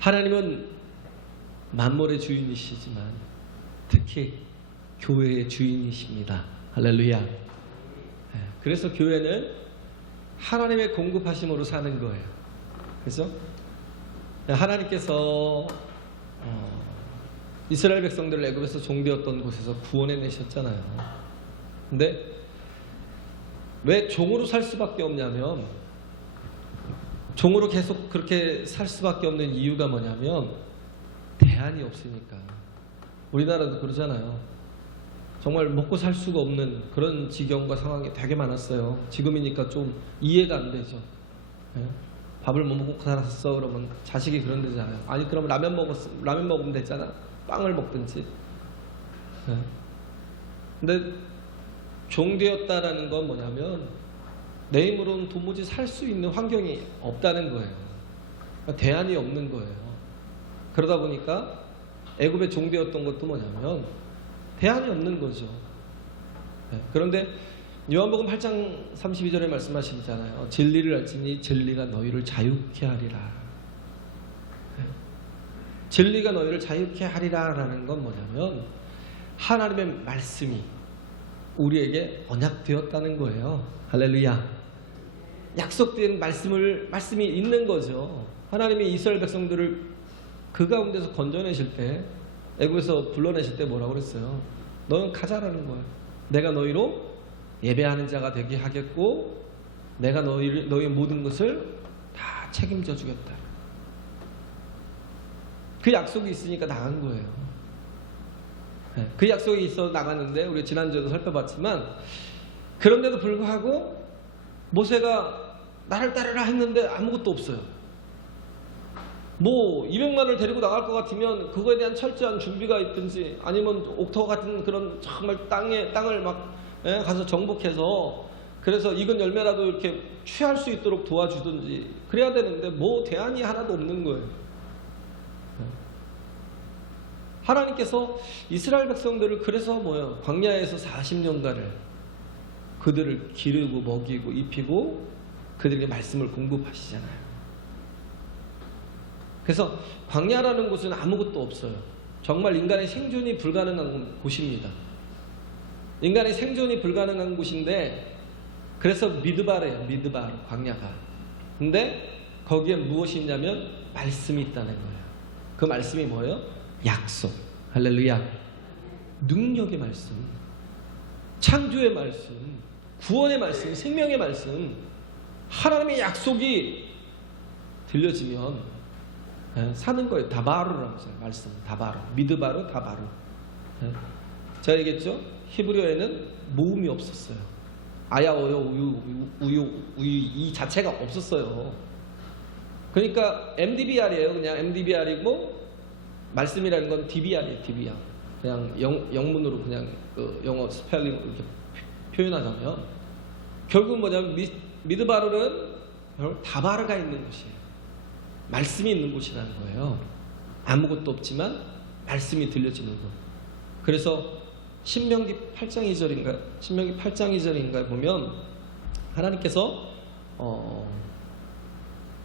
하나님은 만물의 주인이시지만 특히 교회의 주인이십니다. 할렐루야. 그래서 교회는 하나님의 공급하심으로 사는 거예요. 그래서 하나님께서 이스라엘 백성들을 애굽에서 종되었던 곳에서 구원해 내셨잖아요. 근데 왜 종으로 살 수밖에 없냐면, 종으로 계속 그렇게 살 수밖에 없는 이유가 뭐냐면 대안이 없으니까. 우리나라도 그러잖아요. 정말 먹고 살 수가 없는 그런 지경과 상황이 되게 많았어요. 지금이니까 좀 이해가 안 되죠. 밥을 못 먹고 살았어 그러면 자식이 그런 데잖아요. 아니 그럼 라면 먹으면 되잖아. 빵을 먹든지. 근데 종되었다라는 건 뭐냐면 내 힘으로는 도무지 살 수 있는 환경이 없다는 거예요. 그러니까 대안이 없는 거예요. 그러다 보니까 애굽에 종되었던 것도 뭐냐면 대안이 없는 거죠. 그런데 요한복음 8장 32절에 말씀하시잖아요. 진리를 알지니 진리가 너희를 자유케 하리라. 진리가 너희를 자유케 하리라 라는 건 뭐냐면 하나님의 말씀이 우리에게 언약되었다는 거예요. 할렐루야. 약속된 말씀이 있는 거죠. 하나님이 이스라엘 백성들을 그 가운데서 건져내실 때, 애굽에서 불러내실 때 뭐라고 그랬어요? 너는 가자라는 거예요. 내가 너희로 예배하는 자가 되게 하겠고 내가 너희 모든 것을 다 책임져 주겠다. 그 약속이 있으니까 나간 거예요. 그 약속이 있어 나갔는데 우리 지난주에도 살펴봤지만, 그런데도 불구하고 모세가 나를 따르라 했는데 아무것도 없어요. 뭐 200만을 데리고 나갈 것 같으면 그거에 대한 철저한 준비가 있든지, 아니면 옥토 같은 그런 정말 땅을 막 가서 정복해서 그래서 익은 열매라도 이렇게 취할 수 있도록 도와주든지 그래야 되는데 뭐 대안이 하나도 없는 거예요. 하나님께서 이스라엘 백성들을 그래서 광야에서 40년간을 그들을 기르고 먹이고 입히고 그들에게 말씀을 공급하시잖아요. 그래서 광야라는 곳은 아무것도 없어요. 정말 인간의 생존이 불가능한 곳입니다. 인간의 생존이 불가능한 곳인데, 그래서 미드바르예요. 미드바르, 광야가. 근데 거기에 무엇이 있냐면 말씀이 있다는 거예요. 그 말씀이 뭐예요? 약속. 할렐루야. 능력의 말씀, 창조의 말씀, 구원의 말씀, 생명의 말씀, 하나님의 약속이 들려지면 사는 거예요. 다바루라고 해서 말씀. 다바루. 미드바루, 다바루. 제가 얘기했죠? 히브리어에는 모음이 없었어요. 아야, 어여, 우유 이 자체가 없었어요. 그러니까 MDBR이에요. 그냥 MDBR이고 말씀이라는 건 DBR이에요. DBR. 그냥 영문으로 그냥 그 영어 스펠링으로 이렇게 표현하자면 결국 뭐냐면 미드바루는 다바르가 있는 곳이에요. 말씀이 있는 곳이라는 거예요. 아무것도 없지만 말씀이 들려지는 곳. 그래서 신명기 8장 2절인가? 신명기 8장 2절인가 보면 하나님께서 8장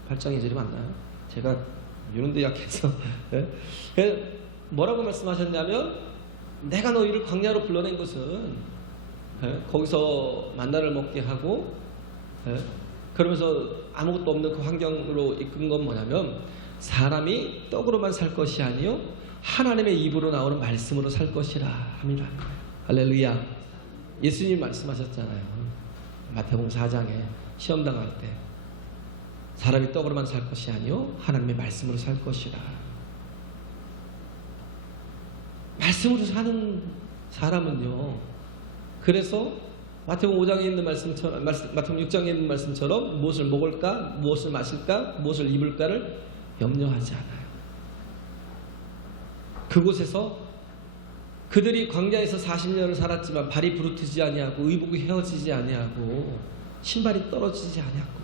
2절이 맞나요? 제가 이런 데 약해서 뭐라고 말씀하셨냐면, 내가 너희를 광야로 불러낸 것은 거기서 만나를 먹게 하고 그러면서 아무것도 없는 그 환경으로 이끈 건 뭐냐면, 사람이 떡으로만 살 것이 아니요 하나님의 입으로 나오는 말씀으로 살 것이라 합니다. 할렐루야. 예수님 말씀하셨잖아요. 마태복음 4장에 시험 당할 때 사람이 떡으로만 살 것이 아니요 하나님의 말씀으로 살 것이라. 말씀으로 사는 사람은요, 그래서 마태복음 5장에 있는 말씀처럼, 마태복음 6장에 있는 말씀처럼 무엇을 먹을까, 무엇을 마실까, 무엇을 입을까를 염려하지 않아요. 그곳에서 그들이 광야에서 40년을 살았지만 발이 부르트지 아니하고 의복이 헤어지지 아니하고 신발이 떨어지지 않았고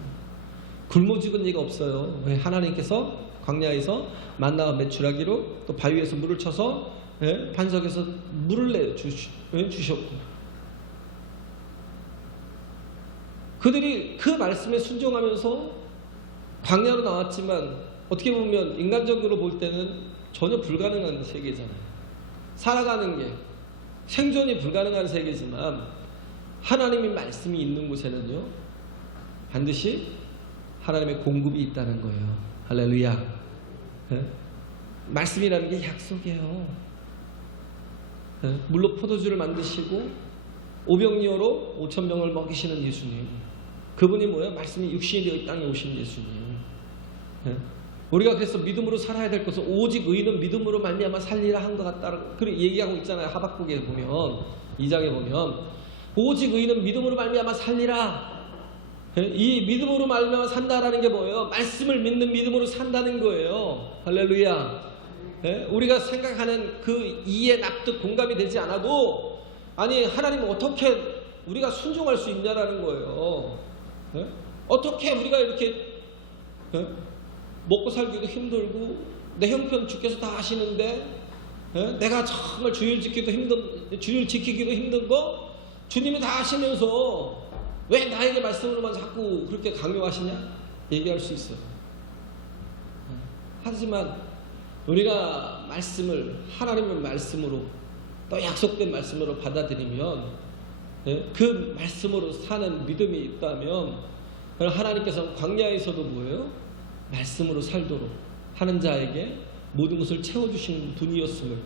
굶어 죽은 이가 없어요. 왜? 하나님께서 광야에서 만나와 매출하기로 또 바위에서 물을 쳐서 반석에서 물을 내 주셨고 그들이 그 말씀에 순종하면서 광야로 나왔지만 어떻게 보면 인간적으로 볼 때는 전혀 불가능한 세계잖아요. 살아가는 게 생존이 불가능한 세계지만 하나님의 말씀이 있는 곳에는요 반드시 하나님의 공급이 있다는 거예요. 할렐루야. 말씀이라는 게 약속이에요. 물로 포도주를 만드시고 오병이어로 5,000명을 먹이시는 예수님, 그분이 뭐예요? 말씀이 육신이 되어 이 땅에 오신 예수님. 우리가 그래서 믿음으로 살아야 될 것은 오직 의인은 믿음으로 말미암아 살리라 한 것 같다. 그렇게 얘기하고 있잖아요. 하박국에 보면 2장에 보면 오직 의인은 믿음으로 말미암아 살리라. 이 믿음으로 말미암아 산다라는 게 뭐예요? 말씀을 믿는 믿음으로 산다는 거예요. 할렐루야. 우리가 생각하는 그 이해, 납득, 공감이 되지 않아도 아니 하나님은 어떻게 우리가 순종할 수 있냐라는 거예요. 어떻게 우리가 이렇게 먹고 살기도 힘들고 내 형편 주께서 다 하시는데 내가 정말 주일 지키기도 힘든 거 주님이 다 하시면서 왜 나에게 말씀으로만 자꾸 그렇게 강요하시냐? 얘기할 수 있어요. 하지만 우리가 말씀을 하나님의 말씀으로 또 약속된 말씀으로 받아들이면 그 말씀으로 사는 믿음이 있다면 하나님께서 광야에서도 뭐예요? 말씀으로 살도록 하는 자에게 모든 것을 채워주시는 분이었음을,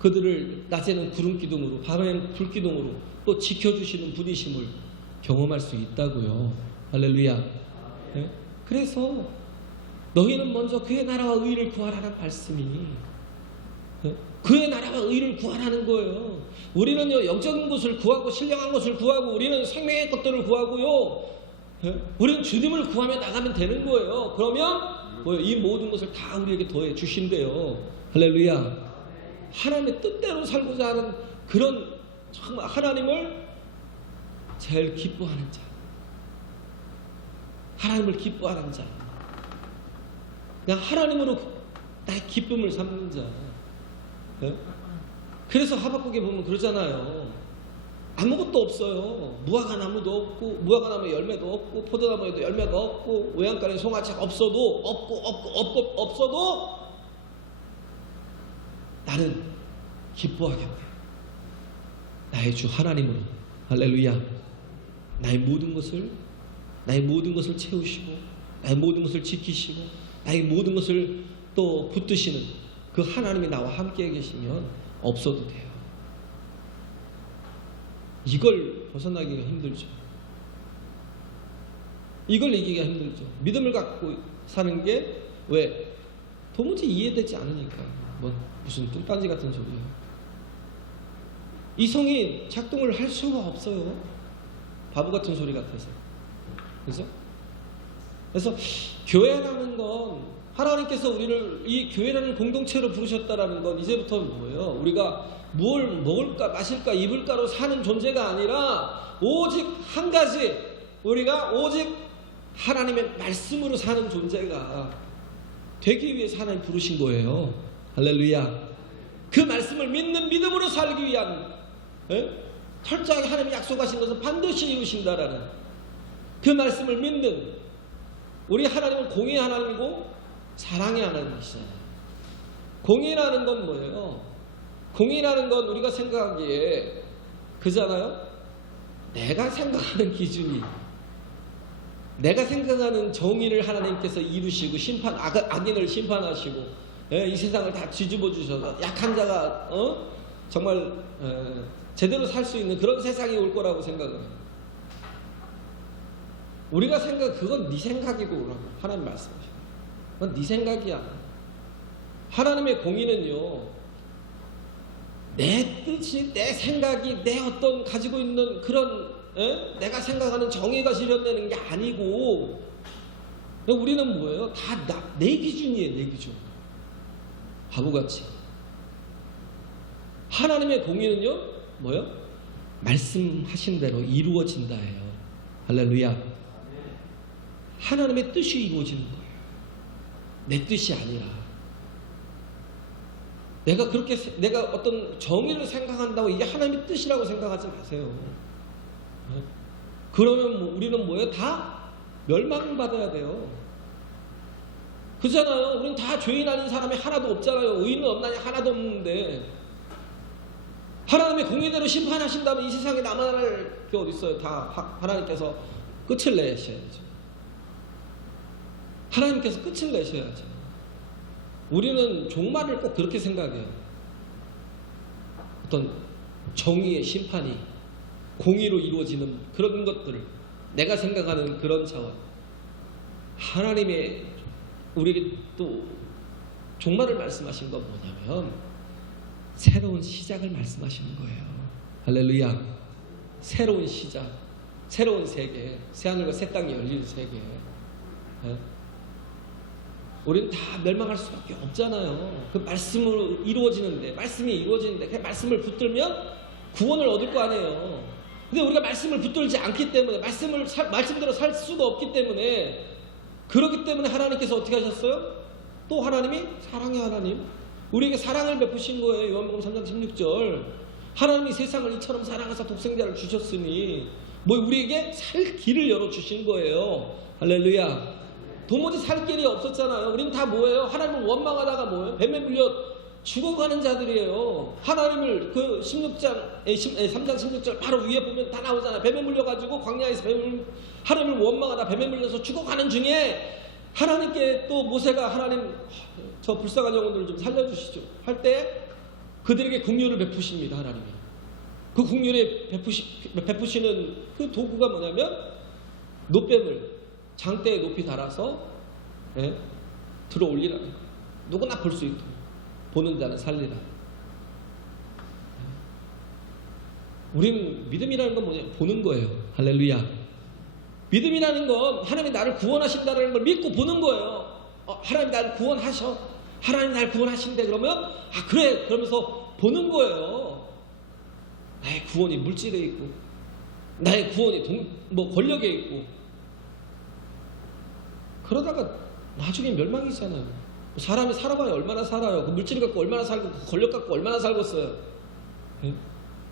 그들을 낮에는 구름 기둥으로 밤에는 불 기둥으로 또 지켜주시는 분이심을 경험할 수 있다고요. 할렐루야. 그래서 너희는 먼저 그의 나라와 의를 구하라는 말씀이 그의 나라와 의를 구하라는 거예요. 우리는요 영적인 것을 구하고 신령한 것을 구하고 우리는 생명의 것들을 구하고요 우리는 주님을 구하며 나가면 되는 거예요. 그러면 뭐예요? 이 모든 것을 다 우리에게 더해 주신대요. 할렐루야. 하나님의 뜻대로 살고자 하는 그런 정말 하나님을 제일 기뻐하는 자, 하나님을 기뻐하는 자, 그냥 하나님으로 나의 기쁨을 삼는 자. 그래서 하박국에 보면 그러잖아요. 아무것도 없어요. 무화과나무도 없고 무화과나무에 열매도 없고 포도나무에도 열매도 없고 외양간에 송아지가 없어도 없어도 나는 기뻐하겠다. 나의 주 하나님으로. 할렐루야. 나의 모든 것을 채우시고 나의 모든 것을 지키시고 나의 모든 것을 또 붙드시는 그 하나님이 나와 함께 계시면 없어도 돼요. 이걸 벗어나기가 힘들죠. 이걸 이기기가 힘들죠. 믿음을 갖고 사는 게 왜? 도무지 이해되지 않으니까. 뭐 무슨 뚱딴지 같은 소리예요. 이성이 작동을 할 수가 없어요. 바보 같은 소리 같아서. 그래서 교회라는 건 하나님께서 우리를 이 교회라는 공동체로 부르셨다라는 건 이제부터는 뭐예요? 우리가 뭘 먹을까 마실까 입을까로 사는 존재가 아니라 오직 한 가지, 우리가 오직 하나님의 말씀으로 사는 존재가 되기 위해서 하나님 부르신 거예요. 할렐루야. 그 말씀을 믿는 믿음으로 살기 위한 철저하게 하나님이 약속하신 것은 반드시 이루신다라는 그 말씀을 믿는 우리 하나님은 공의의 하나님이고 사랑의 하나님이시잖아요. 공의라는 건 뭐예요? 공의라는 건 우리가 생각하기에 그잖아요. 내가 생각하는 기준이, 내가 생각하는 정의를 하나님께서 이루시고 악인을 심판하시고 이 세상을 다 뒤집어 주셔서 약한 자가 정말 제대로 살 수 있는 그런 세상이 올 거라고 생각을 해요. 우리가 그건 네 생각이고 하나님 말씀하시죠. 그건 네 생각이야. 하나님의 공의는요, 내 뜻이, 내 생각이, 내 어떤 가지고 있는 그런 내가 생각하는 정의가 실현되는 게 아니고, 우리는 뭐예요? 다 내 기준이에요. 내 기준. 바보같이. 하나님의 공의는요 뭐예요? 말씀하신 대로 이루어진다예요. 할렐루야. 하나님의 뜻이 이루어지는 거예요. 내 뜻이 아니라. 내가 어떤 정의를 생각한다고 이게 하나님의 뜻이라고 생각하지 마세요. 그러면 우리는 뭐예요? 다 멸망받아야 돼요. 그렇잖아요. 우리는 다 죄인 아닌 사람이 하나도 없잖아요. 의인은 없나니 하나도 없는데 하나님의 공의대로 심판하신다면 이 세상에 남아날 게 어디 있어요? 다 하나님께서 끝을 내셔야죠. 하나님께서 끝을 내셔야죠. 우리는 종말을 꼭 그렇게 생각해요. 어떤 정의의 심판이 공의로 이루어지는 그런 것들을 내가 생각하는 그런 차원. 하나님의 우리에게 또 종말을 말씀하신 건 뭐냐면 새로운 시작을 말씀하시는 거예요. 할렐루야. 새로운 시작, 새로운 세계, 새하늘과 새 땅이 열리는 세계. 우리는 다 멸망할 수밖에 없잖아요. 그 말씀으로 이루어지는데, 말씀이 이루어지는데 그 말씀을 붙들면 구원을 얻을 거 아니에요. 근데 우리가 말씀을 붙들지 않기 때문에 말씀대로 살 수가 없기 때문에 그렇기 때문에 하나님께서 어떻게 하셨어요? 또 하나님이 사랑의 하나님, 우리에게 사랑을 베푸신 거예요. 요한복음 3장 16절. 하나님이 세상을 이처럼 사랑하사 독생자를 주셨으니 뭐 우리에게 살 길을 열어주신 거예요. 할렐루야. 도무지 살 길이 없었잖아요. 우리는 다 뭐예요? 하나님을 원망하다가 뭐예요? 뱀에 물려 죽어가는 자들이에요. 하나님을 그 3장 16절 바로 위에 보면 다 나오잖아요. 뱀에 물려가지고 광야에서 하나님을 원망하다 뱀에 물려서 죽어가는 중에 하나님께 또 모세가 하나님 저 불쌍한 영혼들을 좀 살려주시죠 할 때 그들에게 긍휼을 베푸십니다. 하나님이. 그 긍휼에 베푸시는 그 도구가 뭐냐면 놋뱀을 장대에 높이 달아서 들어 올리라는 거예요. 누구나 볼 수 있도록. 보는 자는 살리라. 우리는 믿음이라는 건 뭐냐? 보는 거예요. 할렐루야. 믿음이라는 건 하나님이 나를 구원하신다는 걸 믿고 보는 거예요. 하나님 나를 구원하셔. 하나님 나를 구원하신대. 그러면 그래. 그러면서 보는 거예요. 나의 구원이 물질에 있고 나의 구원이 권력에 있고 그러다가 나중에 멸망이잖아요. 사람이 살아봐야 얼마나 살아요. 그 물질 갖고 얼마나 살고 그 권력 갖고 얼마나 살겠어요.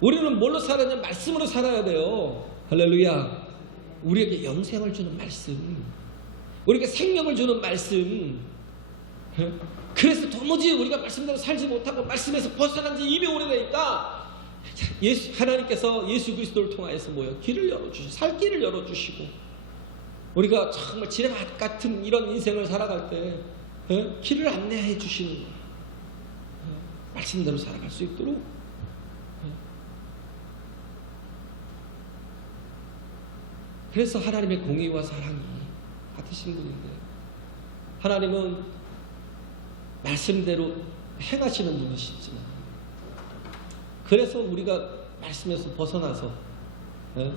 우리는 뭘로 살아야 되냐? 말씀으로 살아야 돼요. 할렐루야. 우리에게 영생을 주는 말씀, 우리에게 생명을 주는 말씀. 그래서 도무지 우리가 말씀대로 살지 못하고 말씀에서 벗어난 지 이미 오래되니까 하나님께서 예수 그리스도를 통하여서 길을 열어주시고 살 길을 열어주시고 우리가 정말 지뢰밭 같은 이런 인생을 살아갈 때 길을 안내해 주시는 거예요. 말씀대로 살아갈 수 있도록. 그래서 하나님의 공의와 사랑이 같으신 분인데 하나님은 말씀대로 행하시는 분이시지만 그래서 우리가 말씀에서 벗어나서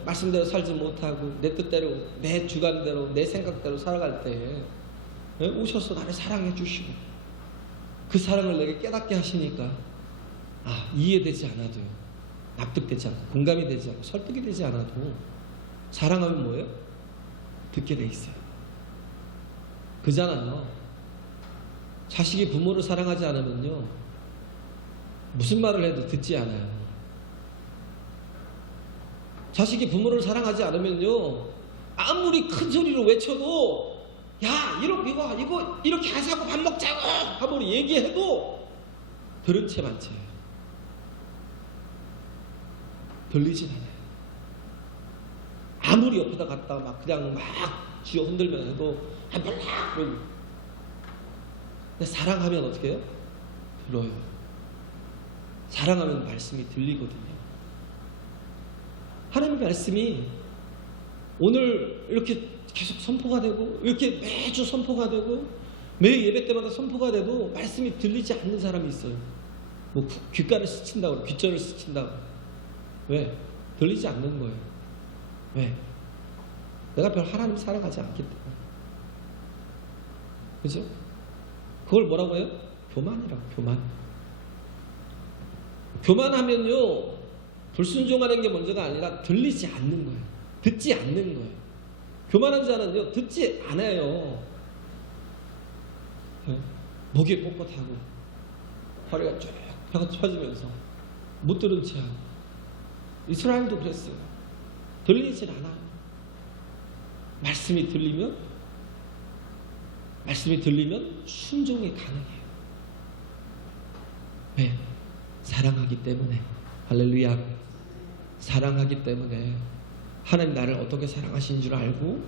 말씀대로 살지 못하고 내 뜻대로 내 주관대로 내 생각대로 살아갈 때 오셔서 나를 사랑해 주시고 그 사랑을 내게 깨닫게 하시니까 이해되지 않아도요, 납득되지 않고 공감이 되지 않고 설득이 되지 않아도 사랑하면 뭐예요? 듣게 돼 있어요. 그잖아요. 자식이 부모를 사랑하지 않으면요 무슨 말을 해도 듣지 않아요. 자식이 부모를 사랑하지 않으면요 아무리 큰 소리로 외쳐도 야 이거 이렇게 하자고 밥 먹자고 하고 얘기해도 들은 채 만채 들리진 않아요. 아무리 옆에다 갖다가 그냥 쥐어 흔들면 해도 몰라 그러고. 근데 사랑하면 어떻게 해요? 들어요. 사랑하면 말씀이 들리거든요. 하나님의 말씀이 오늘 이렇게 계속 선포가 되고 이렇게 매주 선포가 되고 매 예배 때마다 선포가 돼도 말씀이 들리지 않는 사람이 있어요. 귓가를 스친다고 귓전을 스친다고. 왜? 들리지 않는 거예요. 왜? 내가 별 하나님 사랑하지 않기 때문에. 그죠? 그걸 뭐라고 해요? 교만이라고. 교만하면요 불순종하는 게 문제가 아니라 들리지 않는 거예요. 듣지 않는 거예요. 교만한 자는요 듣지 않아요. 목이 뻣뻣하고 허리가 쭉 펴지면서 못 들은 채하고. 이스라엘도 그랬어요. 들리질 않아요. 말씀이 들리면 순종이 가능해요. 왜? 사랑하기 때문에. 할렐루야. 사랑하기 때문에 하나님 나를 어떻게 사랑하신 줄 알고,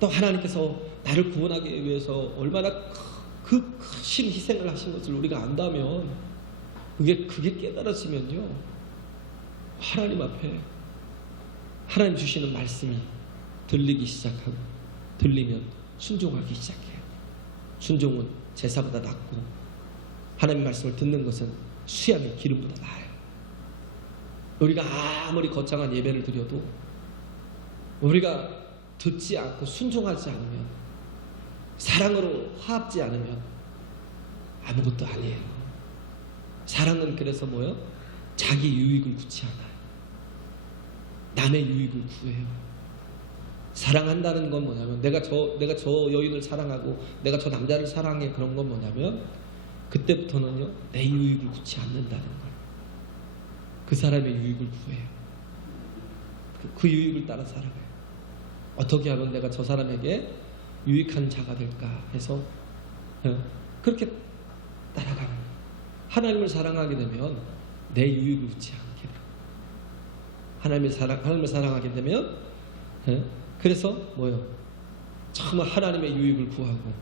또 하나님께서 나를 구원하기 위해서 얼마나 그 크신 희생을 하신 것을 우리가 안다면, 그게 깨달아지면요 하나님 앞에 하나님 주시는 말씀이 들리기 시작하고, 들리면 순종하기 시작해요. 순종은 제사보다 낫고, 하나님 말씀을 듣는 것은 수양의 기름보다 나아요. 우리가 아무리 거창한 예배를 드려도 우리가 듣지 않고 순종하지 않으면, 사랑으로 화합지 않으면 아무것도 아니에요. 사랑은 그래서 뭐요? 자기 유익을 구치 않아요. 남의 유익을 구해요. 사랑한다는 건 뭐냐면, 내가 저 여인을 사랑하고 내가 저 남자를 사랑해, 그런 건 뭐냐면 그때부터는요 내 유익을 구치 않는다는 거예요. 그 사람의 유익을 구해요. 그 유익을 따라 살아가요. 어떻게 하면 내가 저 사람에게 유익한 자가 될까 해서 그렇게 따라가는 거예요. 하나님을 사랑하게 되면 내 유익을 구치 않게 돼요. 하나님을 사랑하게 되면 그래서 뭐예요? 정말 하나님의 유익을 구하고,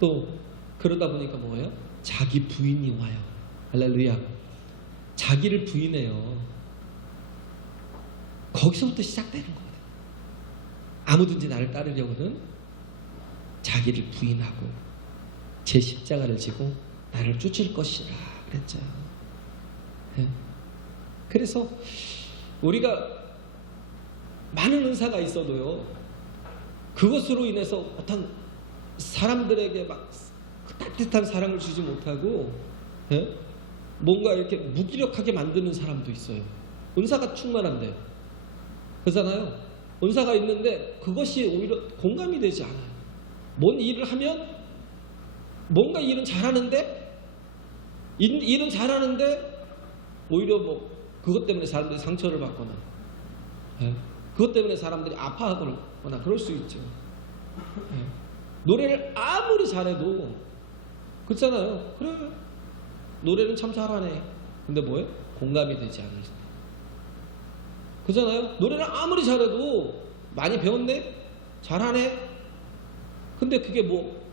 또 그러다 보니까 뭐예요? 자기 부인이 와요. 할렐루야. 자기를 부인해요. 거기서부터 시작되는 거예요. 아무든지 나를 따르려거든 자기를 부인하고 제 십자가를 지고 나를 쫓을 것이라 그랬죠. 그래서 우리가 많은 은사가 있어도요 그것으로 인해서 어떤 사람들에게 막 따뜻한 사랑을 주지 못하고 뭔가 이렇게 무기력하게 만드는 사람도 있어요. 은사가 충만한데, 그렇잖아요. 은사가 있는데 그것이 오히려 공감이 되지 않아요. 뭔 일을 하면 뭔가 일은 잘하는데 오히려 뭐 그것 때문에 사람들이 상처를 받거나 그것 때문에 사람들이 아파하거나 그럴 수 있죠. 노래를 아무리 잘해도 그렇잖아요. 그래, 노래는 참 잘하네. 근데 뭐예요? 공감이 되지 않을 때. 그렇잖아요. 노래를 아무리 잘해도 많이 배웠네? 잘하네? 근데 그게 뭐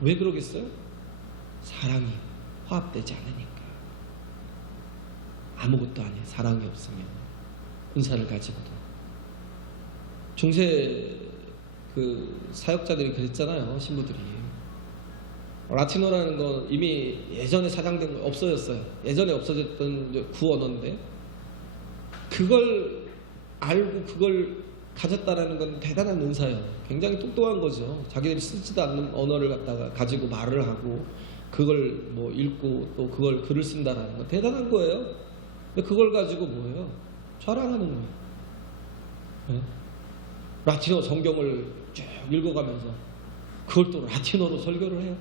왜 그러겠어요? 사랑이 화합되지 않으니까. 아무것도 아니에요. 사랑이 없으면. 은사를 가지고도. 중세 그 사역자들이 그랬잖아요. 신부들이. 라틴어라는 건 이미 예전에 사장된 거 없어졌어요. 예전에 없어졌던 구언어인데, 그걸 알고 그걸 가졌다라는 건 대단한 은사예요. 굉장히 똑똑한 거죠. 자기들이 쓰지도 않는 언어를 갖다가 가지고 말을 하고 그걸 뭐 읽고 또 그걸 글을 쓴다라는 건 대단한 거예요. 근데 그걸 가지고 뭐예요? 자랑하는 거예요. 네? 라틴어 성경을 쭉 읽어가면서 그걸 또 라틴어로 설교를 해요.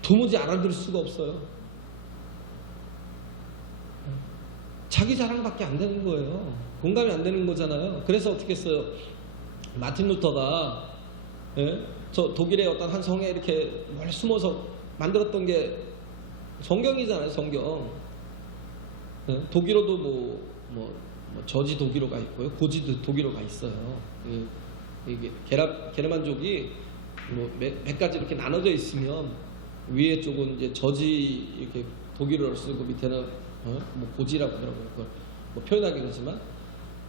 도무지 알아들을 수가 없어요. 자기 자랑밖에 안 되는 거예요. 공감이 안 되는 거잖아요. 그래서 어떻게 했어요? 마틴 루터가 저 독일의 어떤 한 성에 이렇게 멀리 숨어서 만들었던 게 성경이잖아요. 성경. 독일어도 뭐 저지 독일어가 있고요, 고지 독일어가 있어요. 이게 게르만족이 뭐 몇 가지 이렇게 나눠져 있으면 위에 쪽은 이제 저지 이렇게 독일어를 쓰고 밑에는 뭐 고지라고 하더라고요. 그걸 뭐 표현하기 그렇지만,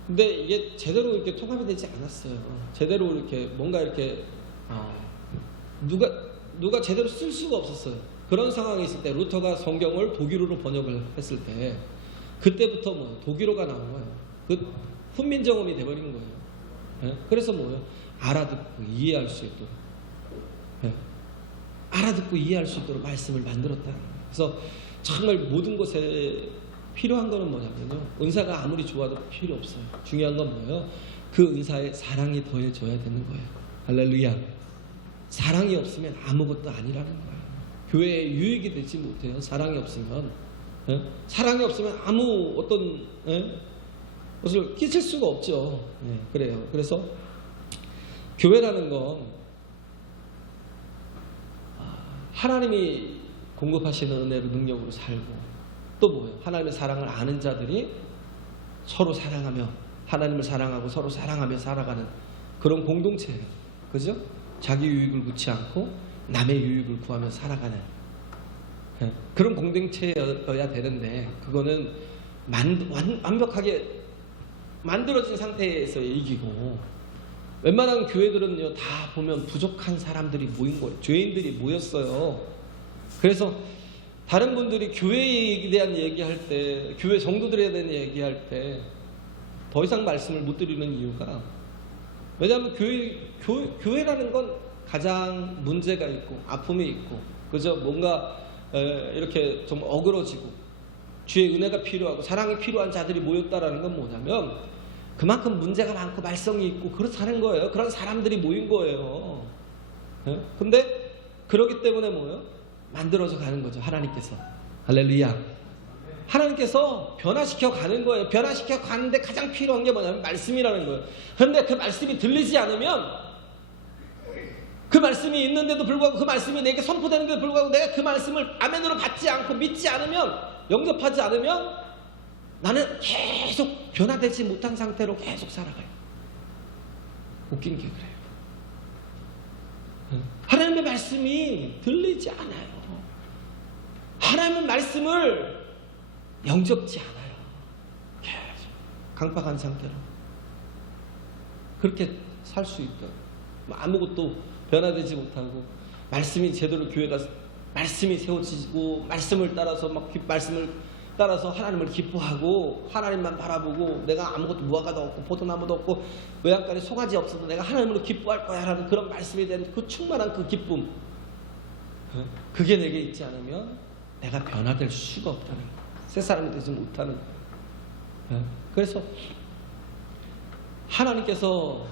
근데 이게 제대로 이렇게 통합이 되지 않았어요. 제대로 이렇게 뭔가 이렇게 누가 제대로 쓸 수가 없었어요. 그런 상황이 있을 때 루터가 성경을 독일어로 번역을 했을 때 그때부터 뭐 독일어가 나온 거예요. 그 훈민정음이 돼버린 거예요. 그래서 뭐예요? 알아듣고 이해할 수 있도록 알아듣고 이해할 수 있도록 말씀을 만들었다는 거예요. 그래서 정말 모든 것에 필요한 거는 뭐냐면요, 은사가 아무리 좋아도 필요 없어요. 중요한 건 뭐예요? 그 은사에 사랑이 더해져야 되는 거예요. 할렐루야. 사랑이 없으면 아무것도 아니라는 거예요. 교회에 유익이 되지 못해요. 사랑이 없으면. 예? 사랑이 없으면 아무 어떤 것을 끼칠 수가 없죠. 예, 그래요. 그래서 교회라는 건 하나님이 공급하시는 은혜로 능력으로 살고, 또 뭐예요? 하나님의 사랑을 아는 자들이 서로 사랑하며, 하나님을 사랑하고 서로 사랑하며 살아가는 그런 공동체예요. 그죠? 자기 유익을 구치 않고 남의 유익을 구하며 살아가는 그런 공동체여야 되는데, 그거는 완벽하게 만들어진 상태에서의 얘기고, 웬만한 교회들은요 다 보면 부족한 사람들이 모인 거예요. 죄인들이 모였어요. 그래서 다른 분들이 교회에 대한 얘기할 때, 교회 성도들에 대한 얘기할 때 더 이상 말씀을 못 드리는 이유가, 왜냐하면 교회라는 건 가장 문제가 있고 아픔이 있고, 그저 뭔가 이렇게 좀 어그러지고 주의 은혜가 필요하고 사랑이 필요한 자들이 모였다라는 건 뭐냐면, 그만큼 문제가 많고 말썽이 있고 그렇다는 거예요. 그런 사람들이 모인 거예요. 근데 그러기 때문에 뭐예요? 만들어져 가는 거죠. 하나님께서. 할렐루야. 하나님께서 변화시켜 가는 거예요. 변화시켜 가는데 가장 필요한 게 뭐냐면 말씀이라는 거예요. 그런데 그 말씀이 들리지 않으면, 그 말씀이 있는데도 불구하고, 그 말씀이 내게 선포되는데도 불구하고 내가 그 말씀을 아멘으로 받지 않고 믿지 않으면, 영접하지 않으면 나는 계속 변화되지 못한 상태로 계속 살아가요. 웃긴 게 그래요. 하나님의 말씀이 들리지 않아요. 하나님의 말씀을 영접지 않아요. 계속 강박한 상태로 그렇게 살 수 있다. 아무것도 변화되지 못하고, 말씀이 제대로 교회가 말씀이 세워지고 말씀을 따라서 말씀을 따라서 하나님을 기뻐하고 하나님만 바라보고, 내가 아무것도 무화과도 없고 포도나무도 없고 외양간에 송아지 없어도 내가 하나님으로 기뻐할 거야 라는 그런 말씀에 대한 그 충만한 그 기쁨, 그게 내게 있지 않으면 내가 변화될 수가 없다는 거예요. 새 사람이 되지 못하는 거예요. 그래서 하나님께서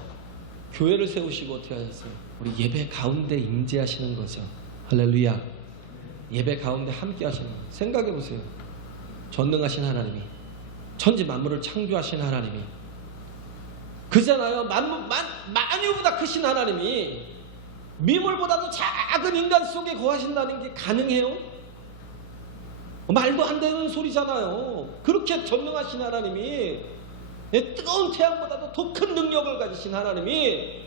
교회를 세우시고 어떻게 하셨어요? 우리 예배 가운데 임재하시는 거죠. 할렐루야. 예배 가운데 함께 하시는 거예요. 생각해 보세요. 전능하신 하나님이, 천지 만물을 창조하신 하나님이, 그잖아요. 만유보다 크신 하나님이 미물보다도 작은 인간 속에 거하신다는 게 가능해요? 말도 안 되는 소리잖아요. 그렇게 전능하신 하나님이, 뜨거운 태양보다도 더 큰 능력을 가지신 하나님이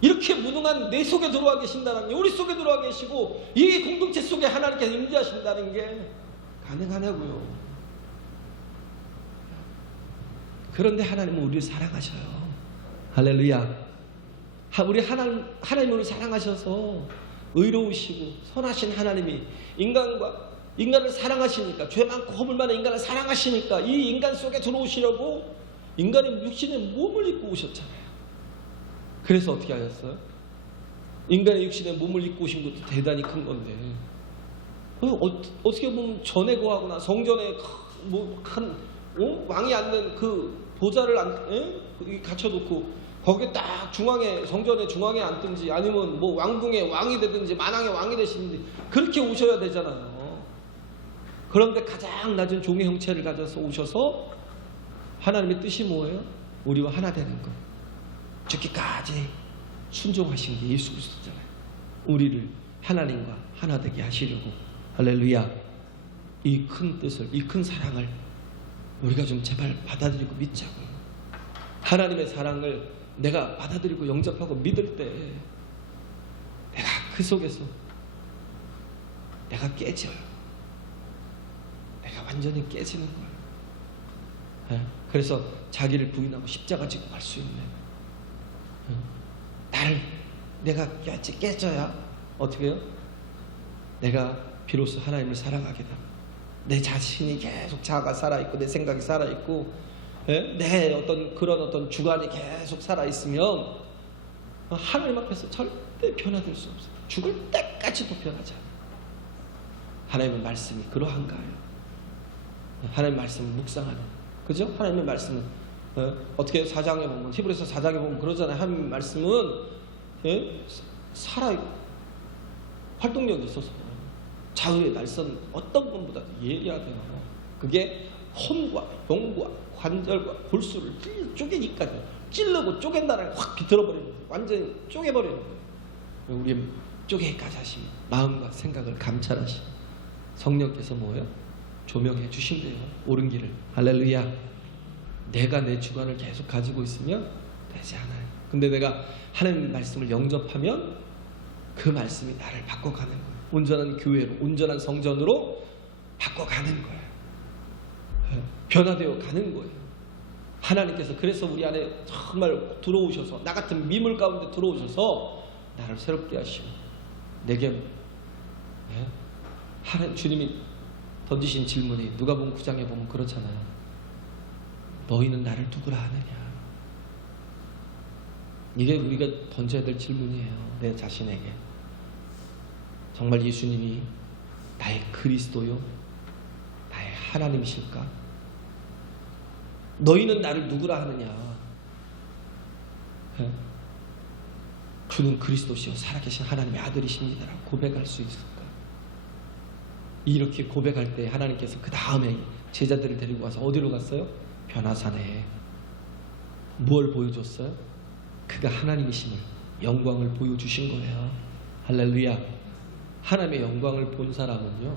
이렇게 무능한 내 속에 들어와 계신다는 게, 우리 속에 들어와 계시고 이 공동체 속에 하나님께서 임재하신다는 게 가능하냐고요. 그런데 하나님은 우리를 사랑하셔요. 할렐루야. 우리 하나님을 사랑하셔서 의로우시고 선하신 하나님이 인간을 사랑하시니까, 죄 많고 허물 많은 인간을 사랑하시니까 이 인간 속에 들어오시려고 인간의 육신의 몸을 입고 오셨잖아요. 그래서 어떻게 하셨어요? 인간의 육신의 몸을 입고 오신 것도 대단히 큰 건데, 어떻게 보면 전에 거하거나 성전에 왕이 앉는 그 보좌를 갖춰놓고 거기에 딱 중앙에, 성전의 중앙에 앉든지, 아니면 뭐 왕궁의 왕이 되든지 만왕의 왕이 되시든지 그렇게 오셔야 되잖아요. 그런데 가장 낮은 종의 형체를 가져서 오셔서, 하나님의 뜻이 뭐예요? 우리와 하나 되는 것, 죽기까지 순종하신 게 예수 그리스도잖아요. 우리를 하나님과 하나 되게 하시려고. 할렐루야. 이 큰 뜻을, 이 큰 사랑을 우리가 좀 제발 받아들이고 믿자고요. 하나님의 사랑을 내가 받아들이고 영접하고 믿을 때 내가 그 속에서 내가 깨져요. 내가 완전히 깨지는 거예요. 그래서 자기를 부인하고 십자가 지고 갈 수 있는, 내가 깨져야 어떻게 해요? 내가 비로소 하나님을 사랑하게 됩니다. 내 자신이 계속 자아가 살아있고 내 생각이 살아있고 내 어떤 주관이 계속 살아있으면 하나님 앞에서 절대 변화될 수 없어요. 죽을 때까지도 변하지 않아요. 하나님의 말씀이 그러한가요? 하나님의 말씀을 묵상하는, 그죠? 하나님의 말씀은 어떻게 4장에 보면, 히브리서 4장에 보면 그러잖아요. 하나님의 말씀은 살아 활동력이 있어서 자유의 날선 어떤 것보다도 예리하대요. 그게 혼과 영과 관절과 골수를 쪼개기까지 찔르고 쪼갠다는 확 비틀어버리는 거예요. 완전히 쪼개버리는 거예요. 우리 쪼개기까지 하시면 마음과 생각을 감찰하시면 성령께서 뭐예요? 조명해 주신대요. 옳은 길을. 할렐루야. 내가 내 주관을 계속 가지고 있으면 되지 않아요. 근데 내가 하나님의 말씀을 영접하면 그 말씀이 나를 바꿔가는 거예요. 온전한 교회로, 온전한 성전으로 바꿔가는 거예요. 변화되어 가는 거예요. 하나님께서 그래서 우리 안에 정말 들어오셔서, 나 같은 미물 가운데 들어오셔서 나를 새롭게 하시고, 내게 하나님 주님이 던지신 질문이 누가복음 9장에 보면 그렇잖아요. 너희는 나를 누구라 하느냐. 이게 우리가 던져야 될 질문이에요. 내 자신에게. 정말 예수님이 나의 그리스도요, 나의 하나님이실까? 너희는 나를 누구라 하느냐. 주는 그리스도시요 살아계신 하나님의 아들이십니다라고 고백할 수 있을까? 이렇게 고백할 때 하나님께서 그 다음에 제자들을 데리고 와서 어디로 갔어요? 변화산에. 무엇을 보여줬어요? 그가 하나님이심을, 영광을 보여주신 거예요. 할렐루야. 하나님의 영광을 본 사람은요,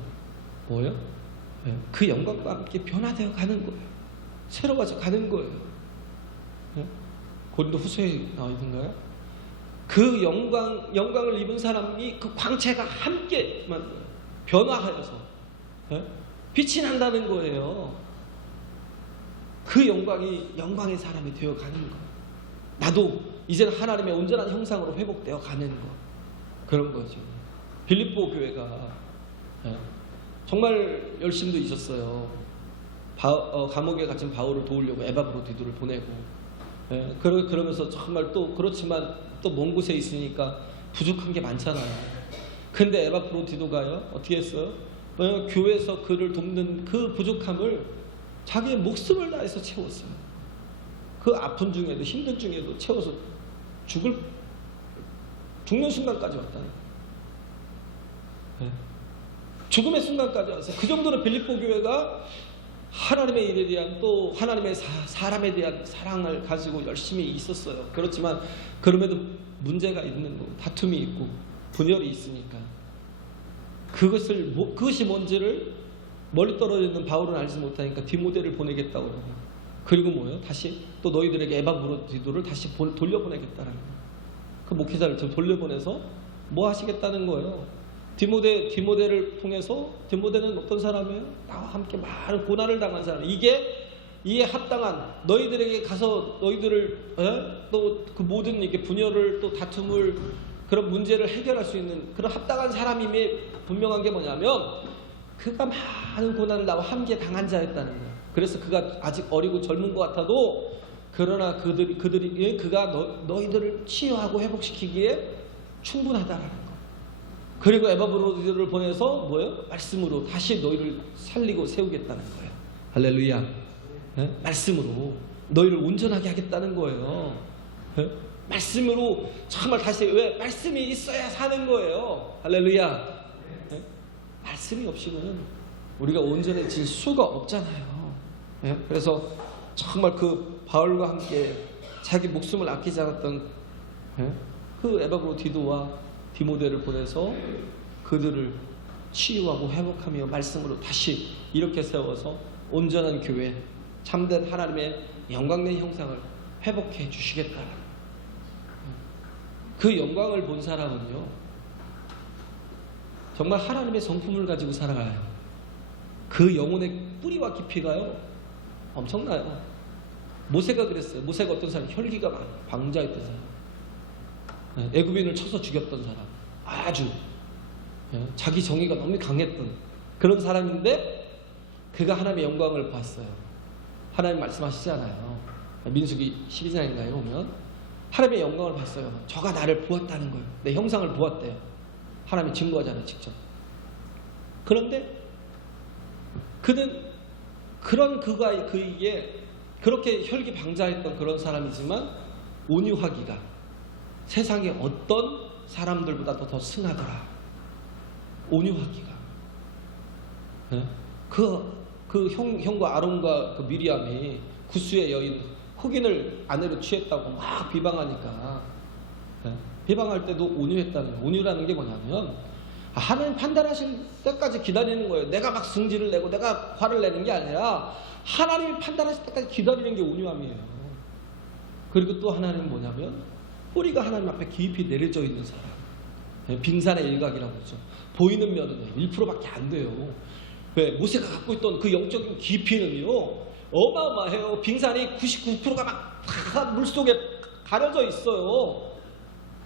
뭐예요? 그 영광과 함께 변화되어 가는 거예요. 새로워져 가는 거예요. 고린도 후서에 나와 있는가요? 그 영광을 입은 사람이 그 광채가 함께 변화하여서 빛이 난다는 거예요. 그 영광이 영광의 사람이 되어 가는 거예요. 나도 이제는 하나님의 온전한 형상으로 회복되어 가는 거, 그런 거죠. 빌립보 교회가 정말 열심도 있었어요. 감옥에 갇힌 바울을 도우려고 에바브로디도를 보내고, 그러면서 정말 또 그렇지만 또 먼 곳에 있으니까 부족한 게 많잖아요. 근데 에바브로디도가요 어떻게 했어요? 교회에서 그를 돕는 그 부족함을 자기의 목숨을 다해서 채웠어요. 그 아픈 중에도 힘든 중에도 채워서 죽는 순간까지 왔다는 거예요. 죽음의 순간까지 왔어요. 그 정도로 빌립보 교회가 하나님의 일에 대한, 또 하나님의 사람에 대한 사랑을 가지고 열심히 있었어요. 그렇지만 그럼에도 문제가 있는 거, 다툼이 있고 분열이 있으니까 그것이 뭔지를 멀리 떨어져 있는 바울은 알지 못하니까 디모데를 보내겠다고 그러고, 그리고 뭐예요? 다시 또 너희들에게 에바브로디도를 다시 돌려보내겠다는 거예요. 그 목회자를 좀 돌려보내서 뭐 하시겠다는 거예요? 디모데를 통해서, 디모데는 어떤 사람이에요? 나와 함께 많은 고난을 당한 사람. 이에 합당한, 너희들에게 가서 너희들을 또 그 모든 이게 분열을, 또 다툼을, 그런 문제를 해결할 수 있는 그런 합당한 사람임이 분명한 게 뭐냐면, 그가 많은 고난을 나와 함께 당한 자였다는 거예요. 그래서 그가 아직 어리고 젊은 것 같아도, 그러나 그가 너희들을 치유하고 회복시키기에 충분하다라는 거예요. 그리고 에바브로디도를 보내서 뭐예요? 말씀으로 다시 너희를 살리고 세우겠다는 거예요. 할렐루야. 말씀으로 너희를 온전하게 하겠다는 거예요. 말씀으로 정말 다시, 왜? 말씀이 있어야 사는 거예요. 할렐루야. 말씀이 없이는 우리가 온전해질 수가 없잖아요. 그래서 정말 그 바울과 함께 자기 목숨을 아끼지 않았던 그 에바브로디도와 디모데를 보내서 그들을 치유하고 회복하며 말씀으로 다시 이렇게 세워서 온전한 교회, 참된 하나님의 영광된 형상을 회복해 주시겠다는, 그 영광을 본 사람은요 정말 하나님의 성품을 가지고 살아가요. 그 영혼의 뿌리와 깊이가요 엄청나요. 모세가 그랬어요. 모세가 어떤 사람? 혈기가 많은 방자였던 사람, 애굽인을 쳐서 죽였던 사람, 아주 자기 정의가 너무 강했던 그런 사람인데, 그가 하나님의 영광을 봤어요. 하나님 말씀하시잖아요. 민수기 12장인가요 보면 하나님의 영광을 봤어요. 저가 나를 보았다는 거예요. 내 형상을 보았대요. 하나님이 증거하잖아요, 직접. 그런데 그는 그런 그에게 그렇게 혈기방자했던 그런 사람이지만 온유하기가 세상의 어떤 사람들보다도 더 승하더라. 온유하기가. 네? 그 형과 아론과 그 미리암이 구스의 여인 흑인을 아내로 취했다고 막 비방하니까, 네? 비방할 때도 온유했다는 거예요. 온유라는 게 뭐냐면 하나님 판단하실 때까지 기다리는 거예요. 내가 막 승질을 내고 내가 화를 내는 게 아니라 하나님이 판단하실 때까지 기다리는 게 온유함이에요. 그리고 또 하나는 뭐냐면 뿌리가 하나님 앞에 깊이 내려져 있는 사람. 빙산의 일각이라고 그러죠. 보이는 면은 1%밖에 안 돼요. 왜? 모세가 갖고 있던 그 영적인 깊이는요 어마어마해요. 빙산이 99%가 막 물속에 가려져 있어요.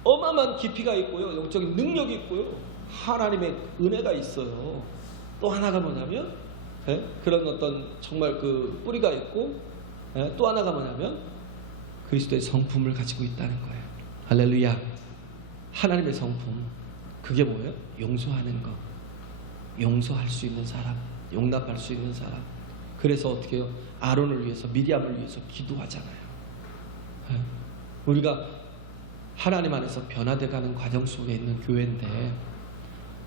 어마어마한 깊이가 있고요, 영적인 능력이 있고요, 하나님의 은혜가 있어요. 또 하나가 뭐냐면 그런 어떤 정말 그 뿌리가 있고, 또 하나가 뭐냐면 그리스도의 성품을 가지고 있다는 거예요. 할렐루야. 하나님의 성품, 그게 뭐예요? 용서하는 거, 용서할 수 있는 사람, 용납할 수 있는 사람. 그래서 어떻게 해요? 아론을 위해서, 미리암을 위해서 기도하잖아요. 우리가 하나님 안에서 변화돼가는 과정 속에 있는 교회인데,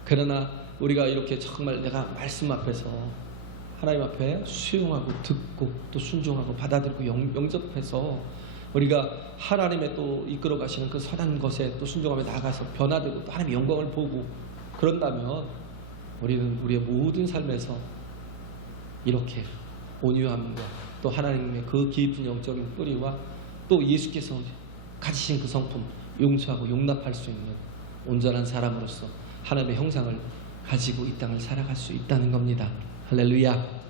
그러나 우리가 이렇게 정말 내가 말씀 앞에서 하나님 앞에 수용하고 듣고 또 순종하고 받아들이고 영접해서 우리가 하나님의 또 이끌어 가시는 그 선한 것에 또 순종하며 나아가서 변화되고 또 하나님의 영광을 보고 그런다면 우리는 우리의 모든 삶에서 이렇게 온유함과 또 하나님의 그 깊은 영적인 뿌리와 또 예수께서 가지신 그 성품, 용서하고 용납할 수 있는 온전한 사람으로서 하나님의 형상을 가지고 이 땅을 살아갈 수 있다는 겁니다. 할렐루야.